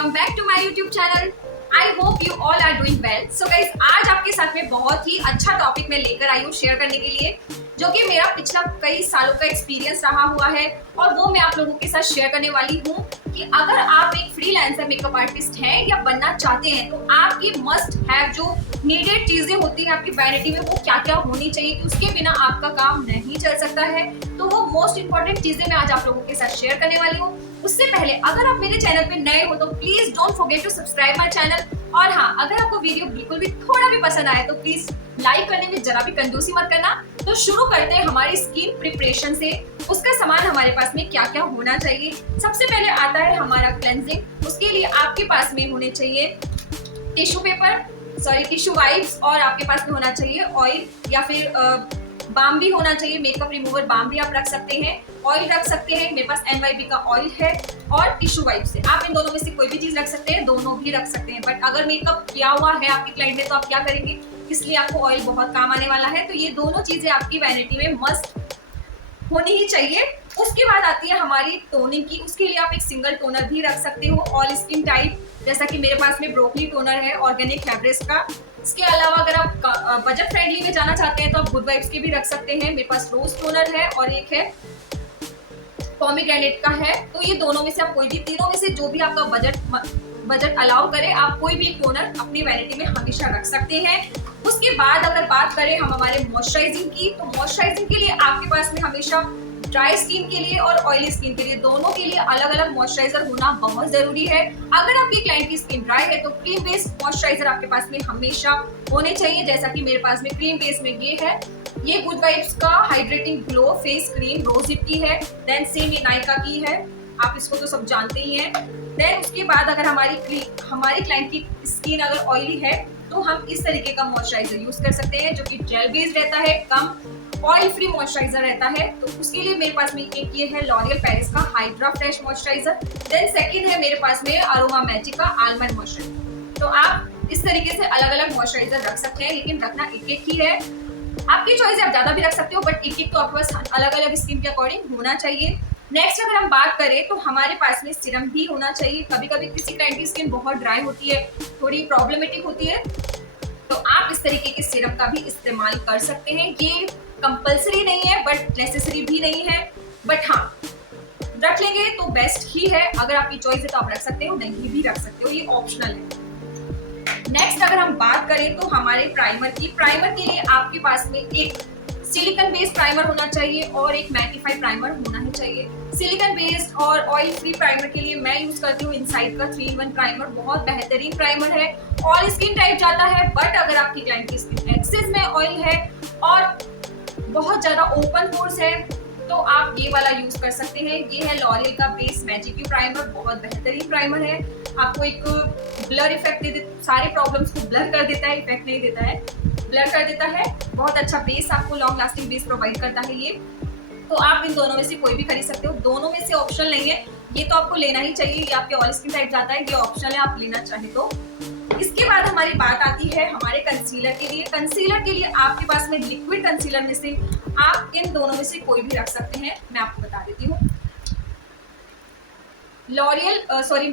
Welcome back to my YouTube channel. I hope you all are doing well. So guys, आज आपके साथ में बहुत ही अच्छा टॉपिक मैं लेकर आई हूँ शेयर करने के लिए, जो कि मेरा पिछला कई सालों का एक्सपीरियंस रहा हुआ है और वो मैं आप लोगों के साथ शेयर करने वाली हूँ कि अगर आप एक फ्रीलांसर मेकअप आर्टिस्ट हैं या बनना चाहते हैं तो आपकी मस्ट हैव जो नीडेड चीजें होती हैं आपकी वैनिटी में, वो क्या क्या होनी चाहिए कि उसके बिना आपका काम नहीं चल सकता है। तो वो मोस्ट इंपॉर्टेंट चीजें मैं आज आप लोगों के साथ शेयर करने वाली हूँ। उससे पहले अगर आप मेरे चैनल पे नए हो तो please don't forget to subscribe my channel. और हाँ, अगर आपको वीडियो बिल्कुल भी थोड़ा भी पसंद आए तो प्लीज लाइक करने में जरा भी कंजूसी मत करना। तो शुरू करते हैं हमारी स्किन प्रिपरेशन से। उसका सामान हमारे पास में क्या क्या होना चाहिए। सबसे पहले आता है हमारा क्लेंजिंग। उसके लिए आपके पास में होने चाहिए टिश्यू वाइप्स, और आपके पास में होना चाहिए ऑयल या फिर बाम भी होना चाहिए। मेकअप रिमूवर बाम भी आप रख सकते हैं, ऑयल रख सकते हैं। मेरे पास NYB का ऑयल है और टिश्यू वाइप्स है। आप इन दोनों में से कोई भी चीज रख सकते हैं, दोनों भी रख सकते हैं। बट अगर मेकअप किया हुआ है आपके क्लाइंट ने तो आप क्या करेंगे, इसलिए आपको ऑयल बहुत काम आने वाला है। तो ये दोनों चीजें आपकी वैनिटी में मस्ट होनी ही चाहिए। उसके बाद आती है हमारी टोनिंग की। उसके लिए आप एक सिंगल टोनर भी रख सकते हो, ऑल स्किन टाइप, जैसा कि मेरे पास में ब्रोकली टोनर है ऑर्गेनिक फैब्रिक्स का। इसके अलावा अगर आप बजट फ्रेंडली में जाना चाहते हैं तो आप गुड वाइब्स के भी रख सकते हैं। मेरे पास रोज टोनर है और एक है पोमीग्रेनेट का है। तो ये दोनों में से आप कोई भी, तीनों में से जो भी आपका बजट अलाउ करे, आप कोई भी टोनर अपनी वैनिटी में हमेशा रख सकते हैं। उसके बाद अगर बात करें हम हमारे मॉइस्चराइजिंग की, तो मॉइस्चराइजिंग के लिए आपके पास में हमेशा ड्राई स्किन के लिए और ऑयली स्किन के लिए, दोनों के लिए अलग अलग मॉइस्चराइजर होना बहुत जरूरी है। अगर आपकी क्लाइंट की स्किन ड्राई है तो क्रीम बेस्ड मॉइस्चराइजर आपके पास में हमेशा होने चाहिए, जैसा कि मेरे पास में क्रीम बेस में ये है। ये गुड वाइब्स का hydrating glow face cream rosehip की है। देन सेम ये नायका की है, आप इसको तो सब जानते ही हैं। देन उसके बाद अगर हमारी क्लाइंट की स्किन अगर ऑयली है तो हम इस तरीके का मॉइस्चराइजर यूज कर सकते हैं, जो कि जेल बेस्ड रहता है, कम ऑयल फ्री मॉइस्चराइजर रहता है। तो उसके लिए मेरे पास में एक ये है लॉरियल पेरिस का Hydra Fresh moisturiser. Then second है मेरे पास में अरोमा मैजिक का आलमंड मॉइस्चराइजर। तो आप इस तरीके से अलग अलग मॉइस्चराइजर रख सकते हैं, लेकिन रखना एक एक ही है। आपकी चॉइस है, आप ज्यादा भी रख सकते हो, बट एक एक तो आपके पास अलग अलग स्किन के अकॉर्डिंग होना चाहिए। नेक्स्ट अगर हम बात करें तो हमारे पास में सीरम भी होना चाहिए। कभी कभी किसी क्लाइंट की स्किन बहुत ड्राई होती है, थोड़ी प्रॉब्लमेटिक होती है, तो आप इस तरीके के सीरम का भी इस्तेमाल कर सकते हैं। ये कंपल्सरी नहीं है बट नेसेसरी भी नहीं है, बट हाँ रख लेंगे तो बेस्ट ही है। अगर आपकी चॉइस है तो आप रख सकते हो, नहीं भी रख सकते हो, ये ऑप्शनल है। नेक्स्ट अगर हम बात करें तो हमारे प्राइमर की, प्राइमर के लिए आपके पास में एक सिलिकॉन बेस्ड प्राइमर होना चाहिए और एक मैटिफाइड प्राइमर होना ही चाहिए। सिलिकॉन बेस्ड और ऑयल फ्री प्राइमर के लिए मैं यूज करती हूँ इनसाइड का 3-in-1 प्राइमर, बहुत बेहतरीन प्राइमर है। ऑल स्किन टाइप जाता है, बट अगर आपकी क्लाइंट की स्किन एक्सेस में ऑयल है और बहुत ज्यादा ओपन पोर्स है तो आप ये वाला यूज कर सकते हैं। ये है लॉरियल का बेस मैजिक की प्राइमर, बहुत बेहतरीन प्राइमर है। आपको एक ब्लर इफेक्ट दे देता, सारे प्रॉब्लम्स को ब्लर कर देता है, इफेक्ट नहीं देता है, ब्लर कर देता है। बहुत अच्छा बेस, आपको लॉन्ग लास्टिंग बेस प्रोवाइड करता है ये। तो आप इन दोनों में से कोई भी खरीद सकते हो, दोनों में से ऑप्शनल नहीं है, ये तो आपको लेना ही चाहिए। ये आपके ऑल स्किन टाइप जाता है, ये ऑप्शनल है, आप लेना चाहे तो। इसके बाद हमारी बात आती है हमारे कंसीलर के लिए। कंसीलर के लिए आपके पास में लिक्विड कंसीलर में से आप इन दोनों में से कोई भी रख सकते हैं। मैं आपको बता देती हूँ,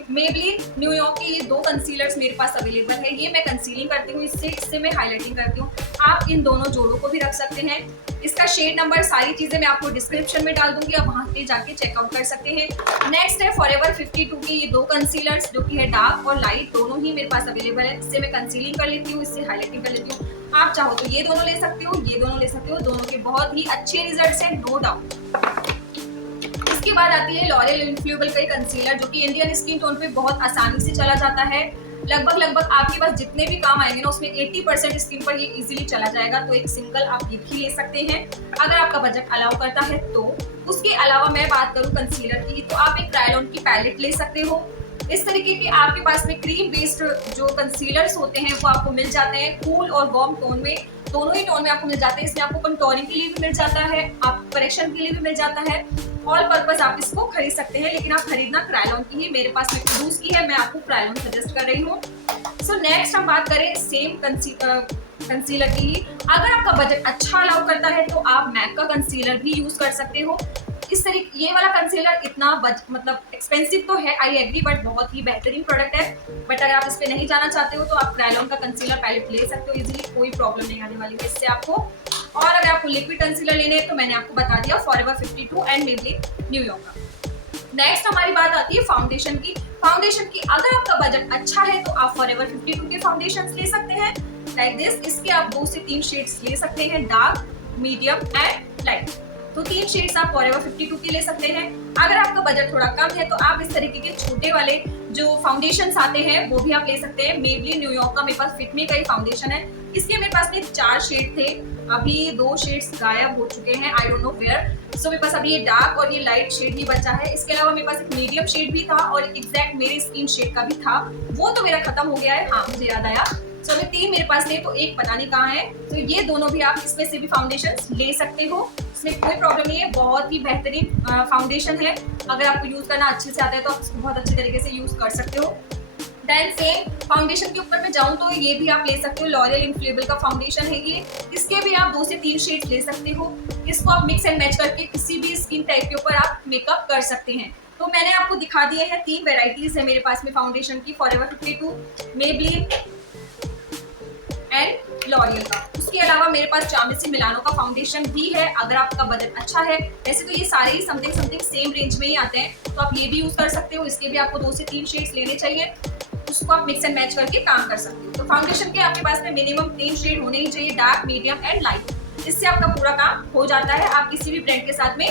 मेबलिन न्यूयॉर्क के ये 2 कंसीलर्स मेरे पास अवेलेबल है। ये मैं कंसीलिंग करती हूँ, इससे मैं हाईलाइटिंग करती हूँ। आप इन दोनों जोड़ों को भी रख सकते हैं। इसका शेड नंबर, सारी चीजें मैं आपको डिस्क्रिप्शन में डाल दूंगी, आप वहां पे जाके चेकआउट कर सकते हैं। नेक्स्ट है फॉरएवर 52 के ये 2 कंसीलर्स, जो कि है डार्क और लाइट, दोनों ही मेरे पास अवेलेबल है। इससे मैं कंसीलिंग कर लेती हूँ, इससे हाईलाइटिंग कर लेती हूँ। आप चाहो तो ये दोनों ले सकते हो, ये दोनों ले सकते हो, दोनों के बहुत ही अच्छे रिजल्ट है, नो डाउट। इसके बाद आती है लॉरियल इन्फ्लूएबल का कंसीलर, जो कि इंडियन स्किन टोन पे बहुत आसानी से चला जाता है। लगभग आपके पास जितने भी काम आएंगे ना, उसमें 80% स्किन पर ये इजीली चला जाएगा। तो एक सिंगल आप ये भी ले सकते हैं अगर आपका बजट अलाउ करता है तो। उसके अलावा मैं बात करूँ कंसीलर की, तो आप एक क्रायोन की पैलेट ले सकते हो। इस तरीके के आपके पास में क्रीम बेस्ड जो कंसीलर्स होते हैं वो आपको मिल जाते हैं, कूल और वार्म टोन में, दोनों ही टोन में आपको मिल जाते हैं। इसमें आपको कंटोरिंग के लिए भी मिल जाता है, आप करेक्शन के लिए भी मिल जाता है। ऑल पर्पस आप इसको खरीद सकते हैं, लेकिन आप खरीदना क्रायोन की ही, मेरे पास में क्रूज की है, मैं आपको क्रायोन सजेस्ट कर रही हूँ। सो नेक्स्ट हम बात करें सेम कंसीलर की ही। अगर आपका बजट अच्छा अलाउ करता है तो आप मैक का कंसीलर भी यूज कर सकते हो। इस तरीके ये वाला कंसीलर इतना मतलब एक्सपेंसिव तो है, आई एग्री, बट बहुत ही बेहतरीन प्रोडक्ट है। बट अगर आप इस पे नहीं जाना चाहते हो तो आप क्रायोलॉन का कंसीलर पैलेट ले सकते हो इजीली, कोई प्रॉब्लम नहीं आने वाली है इससे आपको। और अगर आपको लिक्विड कंसीलर लेने हैं तो मैंने आपको बता दिया फॉरएवर 52 एंड मेबलिन न्यूयॉर्क का। नेक्स्ट हमारी बात आती है फाउंडेशन की। फाउंडेशन की अगर आपका बजट अच्छा है तो आप फॉरएवर 52 के फाउंडेशन ले सकते हैं लाइक दिस। इसके आप 2 से 3 शेड्स ले सकते हैं, डार्क, मीडियम एंड लाइट। तो 3 शेड्स आप फॉरएवर 52 की ले सकते हैं। अगर आपका बजट थोड़ा कम है तो आप इस तरीके के छोटे वाले जो फाउंडेशंस आते हैं वो भी आप ले सकते हैं। मेबलिन न्यूयॉर्क का मेरे पास फिट मी का ही फाउंडेशन है। इसके मेरे पास में 4 शेड थे, अभी 2 शेड्स गायब हो चुके हैं, आई डोंट नो वेयर। सो मेरे पास अभी ये डार्क और ये लाइट शेड ही बचा है। इसके अलावा मेरे पास एक मीडियम शेड भी था और एग्जैक्ट मेरे स्किन शेड का भी था, वो तो मेरा खत्म हो गया है। हाँ मुझे याद आया। सो अभी 3 मेरे पास थे तो एक पता नहीं कहाँ है। तो ये दोनों भी आप इसमें से भी फाउंडेशन ले सकते हो, इसमें कोई प्रॉब्लम नहीं है। बहुत ही बेहतरीन फाउंडेशन है, अगर आपको यूज करना अच्छे से आता है तो आप इसको बहुत अच्छे तरीके से यूज कर सकते हो। देन सेम फाउंडेशन के ऊपर मैं जाऊं तो ये भी आप ले सकते हो, लॉरियल इन्फ्लेबल का फाउंडेशन है ये। इसके भी आप 2 से 3 शेड्स ले सकते हो। इसको आप मिक्स एंड मैच करके किसी भी स्किन टाइप के ऊपर आप मेकअप कर सकते हैं। तो मैंने आपको दिखा दिए हैं 3 वेराइटीज है मेरे पास में फाउंडेशन की, फॉरएवर 52, मेबलिन एंड लॉरियल का। उसके अलावा मेरे पास चामिसी मिलानो का फाउंडेशन भी है अगर आपका बजट अच्छा है। वैसे तो ये सारे ही समथिंग सेम रेंज में ही आते हैं, तो आप ये भी यूज कर सकते हो। इसके भी आपको 2 से 3 शेड्स लेने चाहिए, उसको आप मिक्स एंड मैच करके काम कर सकते हो। तो फाउंडेशन के आपके पास में मिनिमम 3 शेड होने ही चाहिए, डार्क, मीडियम एंड लाइट। इससे आपका पूरा काम हो जाता है। आप किसी भी ब्रांड के साथ में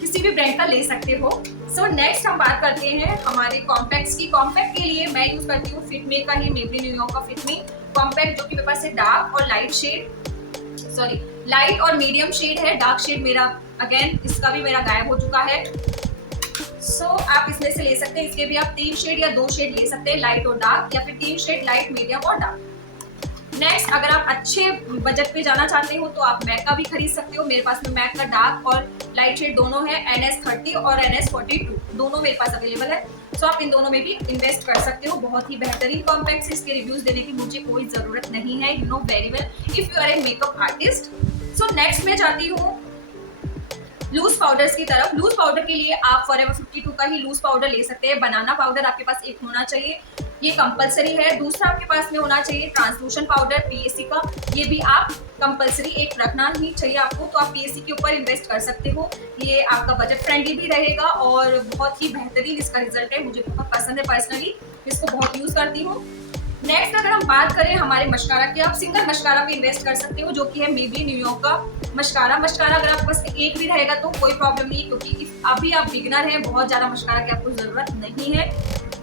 किसी भी ब्रांड का ले सकते हो। सो नेक्स्ट हम बात करते हैं हमारे कॉम्पैक्ट्स की। कॉम्पैक्ट के लिए मैं यूज करती हूँ फिट मी का ही, मेबलिन न्यूयॉर्क का फिट मी कॉम्पैक्ट, जो कि मेरे पास है डार्क और लाइट शेड, सॉरी लाइट और मीडियम शेड है। डार्क शेड मेरा अगेन इसका भी मेरा गायब हो चुका है। सो आप इसमें से ले सकते हैं। इसके भी आप 3 शेड या 2 शेड ले सकते हैं, लाइट और डार्क, या फिर 3 शेड लाइट, मीडियम और डार्क। नेक्स्ट अगर आप अच्छे बजट पे जाना चाहते हो तो आप मैक का भी खरीद सकते हो। मेरे पास में मैक का डार्क और लाइट शेड दोनों है, NS30 और NS42 दोनों मेरे पास अवेलेबल है। सो आप इन दोनों में भी इन्वेस्ट कर सकते हो। बहुत ही बेहतरीन कॉम्पैक्ट्स, इसके रिव्यूज देने की मुझे कोई जरूरत नहीं है, you know very well if you are a makeup artist. So next मैं जाती हूँ लूज पाउडर्स की तरफ। लूज पाउडर के लिए आप फॉरएवर 52 का ही लूज पाउडर ले सकते हैं। बनाना पाउडर आपके पास एक होना चाहिए, ये कंपलसरी है। दूसरा आपके पास में होना चाहिए ट्रांसलूशन पाउडर PAC का, ये भी आप कंपलसरी एक रखना ही चाहिए आपको। तो आप PAC के ऊपर इन्वेस्ट कर सकते हो, ये आपका बजट फ्रेंडली भी रहेगा और बहुत ही बेहतरीन इसका रिजल्ट है। मुझे बहुत पसंद है, पर्सनली इसको बहुत यूज करती हूँ। नेक्स्ट अगर हम बात करें हमारे मस्कारा की, आप सिंगल मस्कारा पे इन्वेस्ट कर सकते हो, जो कि है मेबलिन न्यूयॉर्क का मस्कारा। मस्कारा अगर आपके पास एक भी रहेगा तो कोई प्रॉब्लम नहीं, क्योंकि अभी आप बिगनर हैं, बहुत ज्यादा मस्कारा की आपको जरूरत नहीं है।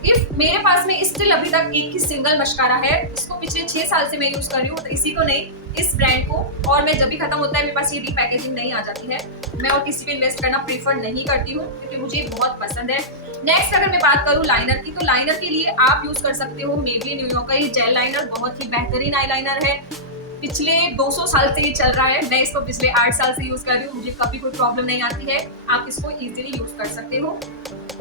इफ मेरे पास में स्टिल अभी तक एक ही सिंगल मस्कारा है, इसको पिछले 6 साल से मैं यूज कर रही हूँ, तो इसी को नहीं, इस ब्रांड को। और मैं जब भी खत्म होता है मेरे पास ये रीपैकेजिंग नहीं आ जाती है, मैं और किसी पे इन्वेस्ट करना प्रीफर नहीं करती हूँ क्योंकि मुझे बहुत पसंद है। नेक्स्ट अगर मैं बात करूँ लाइनर की, तो लाइनर के लिए आप यूज कर सकते हो मेबलिन न्यूयॉर्क का ये जेल लाइनर। बहुत ही बेहतरीन आई लाइनर है, पिछले 200 साल से ये चल रहा है, मैं इसको पिछले 8 साल से यूज कर रही हूँ, मुझे कभी कोई प्रॉब्लम नहीं आती है। आप इसको इजीली यूज कर सकते हो।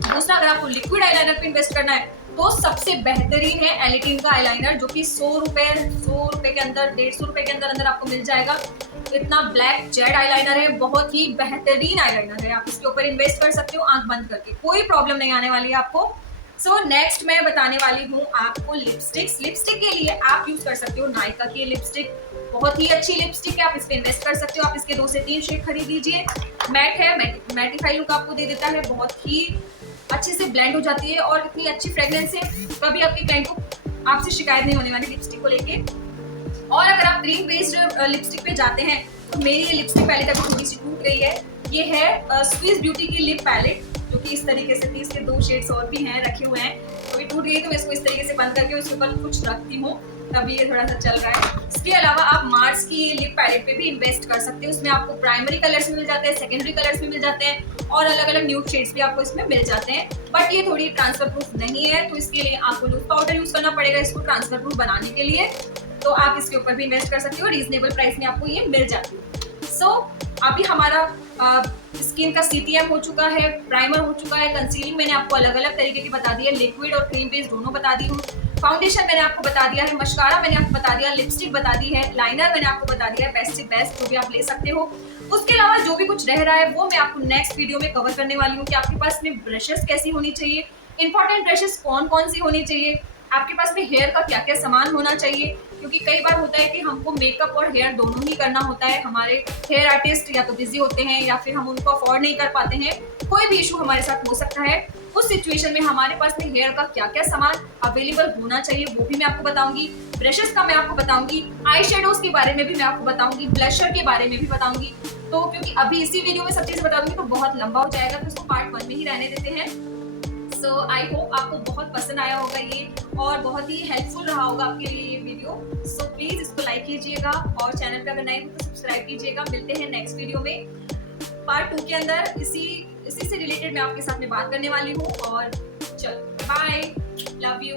दूसरा अगर आपको लिक्विड आईलाइनर पे इन्वेस्ट करना है तो सबसे बेहतरीन है एलिटिन का आईलाइनर, जो कि 100 रुपए के अंदर, 150 रुपए के अंदर आपको मिल जाएगा। इतना ब्लैक जेड आईलाइनर है, बहुत ही बेहतरीन आईलाइनर है। आप इसके ऊपर इन्वेस्ट कर सकते हो आंख बंद करके, कोई प्रॉब्लम नहीं आने वाली है आपको। सो नेक्स्ट मैं बताने वाली हूँ आपको लिपस्टिक्स। लिपस्टिक के लिए आप यूज कर सकते हो नायका की लिपस्टिक, बहुत ही अच्छी लिपस्टिक है, आप इस पे इन्वेस्ट कर सकते हो। आप इसके 2 से 3 शेड खरीद लीजिए। मैट है, मैटिफाई लुक आपको दे देता है, बहुत ही अच्छे से ब्लेंड हो जाती है और इतनी अच्छी फ्रेग्रेंस है, कभी आपके क्लाइंट को आपसे शिकायत नहीं होने वाली लिपस्टिक को लेके। और अगर आप क्रीम बेस्ड लिपस्टिक पे जाते हैं तो मेरी ये लिपस्टिक पैलेट अभी थोड़ी सी टूट गई है। ये है स्विस ब्यूटी की लिप पैलेट, जो कि इस तरीके से थी, इसके 2 शेड्स और भी हैं रखे हुए हैं। तो ये टूट गई तो मैं इसको इस तरीके से बंद करके उसके ऊपर कुछ रखती हूँ, तभी ये थोड़ा सा चल रहा है। इसके अलावा आप मार्स की लिप पैलेट पे भी इन्वेस्ट कर सकते हो। उसमें आपको प्राइमरी कलर्स मिल जाते हैं, सेकेंडरी कलर्स भी मिल जाते हैं और अलग अलग न्यूड शेड्स भी आपको इसमें मिल जाते हैं। बट ये थोड़ी ट्रांसफर प्रूफ नहीं है, तो इसके लिए आपको लूज पाउडर यूज करना पड़ेगा इसको ट्रांसफर प्रूफ बनाने के लिए। तो आप इसके ऊपर भी इन्वेस्ट कर सकते हो, रीजनेबल प्राइस में आपको ये मिल जाती है। सो अभी हमारा स्किन का CTM हो चुका है, प्राइमर हो चुका है, कंसीलिंग मैंने आपको अलग अलग तरीके की बता दी है, लिक्विड और क्रीम बेस्ड दोनों बता दी हूँ। फाउंडेशन मैंने आपको बता दिया है, मस्कारा मैंने आपको बता दिया, लिपस्टिक बता दी है, लाइनर मैंने आपको बता दिया है, बेस्ट से बेस्ट जो भी आप ले सकते हो। उसके अलावा जो भी कुछ रह रहा है वो मैं आपको नेक्स्ट वीडियो में कवर करने वाली हूँ कि आपके पास में ब्रशेस कैसी होनी चाहिए, इंपॉर्टेंट ब्रशेस कौन कौन सी होनी चाहिए, आपके पास में हेयर का क्या क्या सामान होना चाहिए। क्योंकि कई बार होता है कि हमको मेकअप और हेयर दोनों ही करना होता है, हमारे हेयर आर्टिस्ट या तो बिजी होते हैं या फिर हम उनको अफोर्ड नहीं कर पाते हैं, कोई भी इशू हमारे साथ हो सकता है। उस सिचुएशन में हमारे पास में हेयर का क्या क्या सामान अवेलेबल होना चाहिए वो भी मैं आपको बताऊंगी, ब्रशेस का मैं आपको बताऊंगी, आई शेडोज के बारे में भी मैं आपको बताऊंगी, ब्लशर के बारे में भी बताऊंगी। तो क्योंकि अभी इसी वीडियो में सब चीजें बता दूंगी तो बहुत लंबा हो जाएगा, तो इसको पार्ट 1 में ही रहने देते हैं। सो आई होप आपको बहुत पसंद आया होगा ये और बहुत ही हेल्पफुल रहा होगा आपके लिए ये वीडियो। सो प्लीज इसको लाइक कीजिएगा और चैनल पे अगर नए हो तो सब्सक्राइब कीजिएगा। मिलते हैं नेक्स्ट वीडियो में पार्ट 2 के अंदर, इसी से रिलेटेड मैं आपके साथ में बात करने वाली हूँ। और चलो बाय, लव यू।